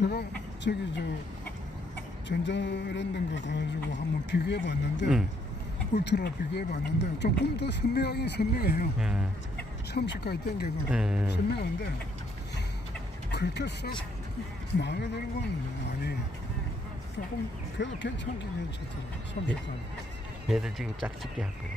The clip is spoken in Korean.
제가 저기 전자랜드인가 가가지고 한번 비교해 봤는데 울트라 비교해 봤는데 조금 더 선명하긴 선명해요. 30까지 당겨도 선명한데 그렇게 썩 마음에 드는 건 아니에요. 조금 그래도 괜찮긴 괜찮더라고요. 30까지. 얘들 지금 짝짓기 할 거예요.